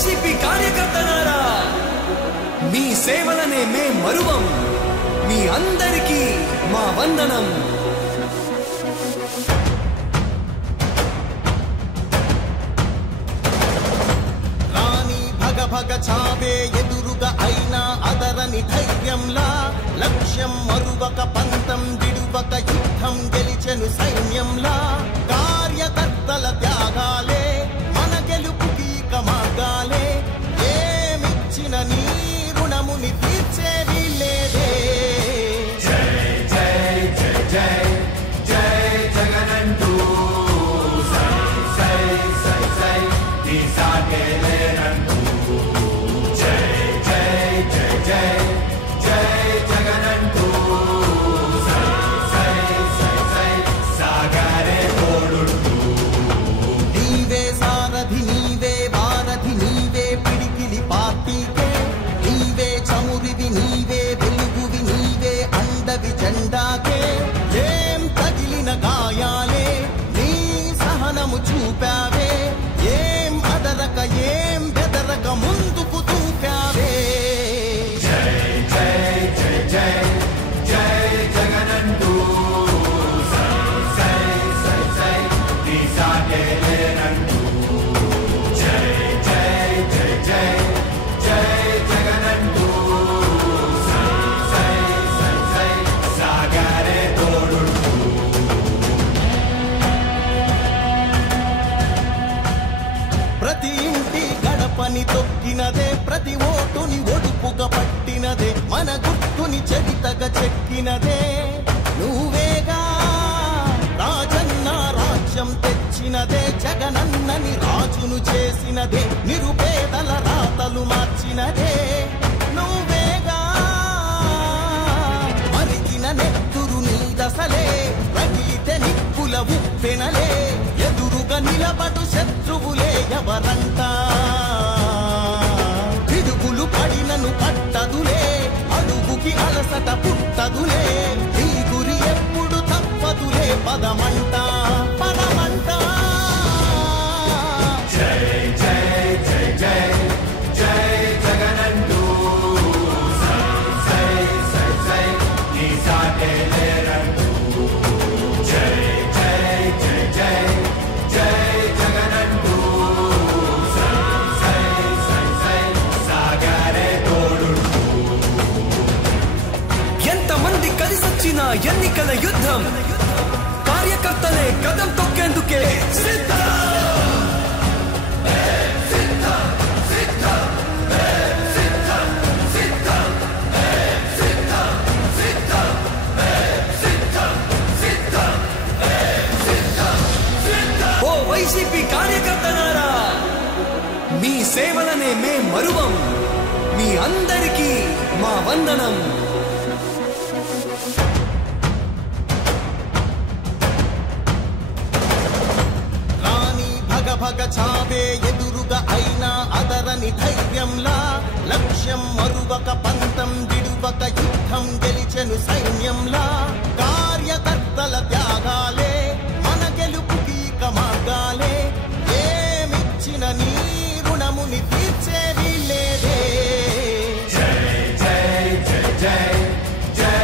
YCP కార్యకర్తలారా మీ సేవలనే మే మరువం మీ అందరికీ మా వందనం రాణి భగ భగ చావే ఎదురుగా అయినా అదరని ధైర్యంలా లక్ష్యం మరువక పంతం విడువక యుద్ధం గెలిచెను సైన్యంలా కార్యకర్తల త్యాగాలే మన గెలుపుకి మార్గాలే ఏమిచ్చిన నీ రుణముని తీర్చేది లేదే జై జై జై జై జై జగనంటూ సై సై సై సై తీసాగేలేనంటూ జై జై జై జై జై జగనంటూ సై సై సై సై సాగరే తోడుంటూ నీవే సారథి నీవే వారధి నీవే పిడికిలి పార్టీకే నీవే చమురివి నీవే వెలుగువి నీవే అండవి జెండాకే ఏం తగిలిన గాయాలే నీ సహనము చూపావే ఏం అదరక ఏం బెదరక ముందుకు దూకావే జై జై జై జై జై జగనంటూ సై సై సై సై తీసాగేలేనంటూ జై జై జై జై జై జగనంటూ సై సై సై సై సాగరే తోడుంటూ ప్రతి ఇంటి గడపని తొక్కినదే ప్రతి ఓటుని ఒడుపుగా పట్టినదే మన గుర్తుని చరితగా చెక్కినదే నువ్వేగా రాజన్న రాజ్యం తెచ్చినదే జగనన్నని రాజును చేసినదే నిరుపేదల రాతలు మార్చినదే నువ్వేగా మరిగిన నెత్తురు నీ దశలే రగిలితే నిప్పుల ఉప్పెనలే ఎదురుగా నిలబడు శత్రువులే ఎవరంట పిడుగులు పడినను పట్టదులే అడుగుకి అలసట పుట్టదులే ఈ గురి ఎప్పుడు తప్పదులే పదమంట పదమంట జై జై జై జై జై జగనంటూ సై సై సై సై తీసాగేలేనంటూ జై జై జై జై జై జగనంటూ సై సై సై సై సాగరే తోడుంటూ ఎంతమంది కలిసొచ్చిన ఎన్నికల యుద్ధం కార్యకర్తలే కదం తొక్కేందుకే సిద్ధం ఓ వైసీపీ కార్యకర్తలారా మీ సేవలనే మే మరువం మీ అందరికీ మా వందనం రాణి భగ భగ చావే ఎదురుగా అయినా అదరని ధైర్యంలా లక్ష్యం మరువక పంతం విడువక యుద్ధం గెలిచెను సైన్యంలా